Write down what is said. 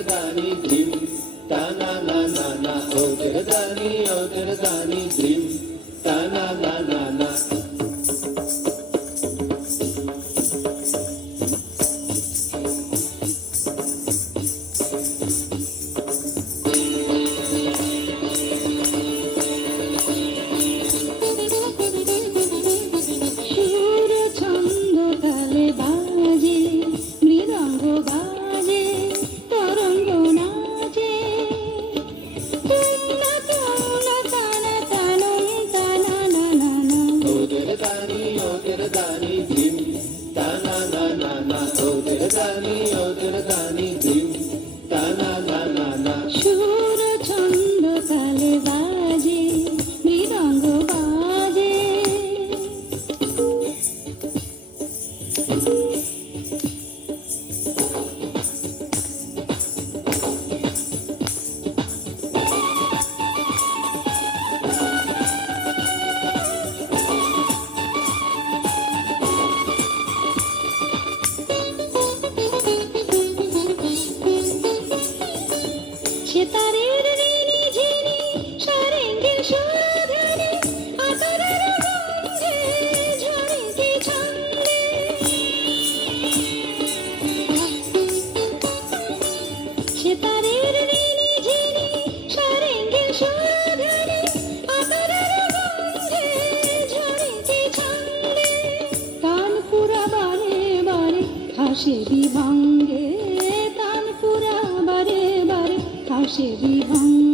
तेरे दानी धिम ता ना ना ना ना ओ तेरे दानी धिम ता ना ना ना ना तेरे दानी धिम ता ना ना ना ना ओ तेरे दानी धिम ता ना ना ना ना সুর ছন্দ তালে বাজে মৃদঙ্গ বাজে সেতারের ঋণী ঝিনি সারেঙ্গের সুরধরে আতরের গন্ধে ঝরিতে ছন্দে সেতারের ঋণী ঝিনি সারেঙ্গের সুরধরে আতরের গন্ধে ঝরিতে ছন্দে তানপুরা বারে বারে হাসে বিভঙ্গে তানপুরা বারে বারে হাসে বিভঙ্গে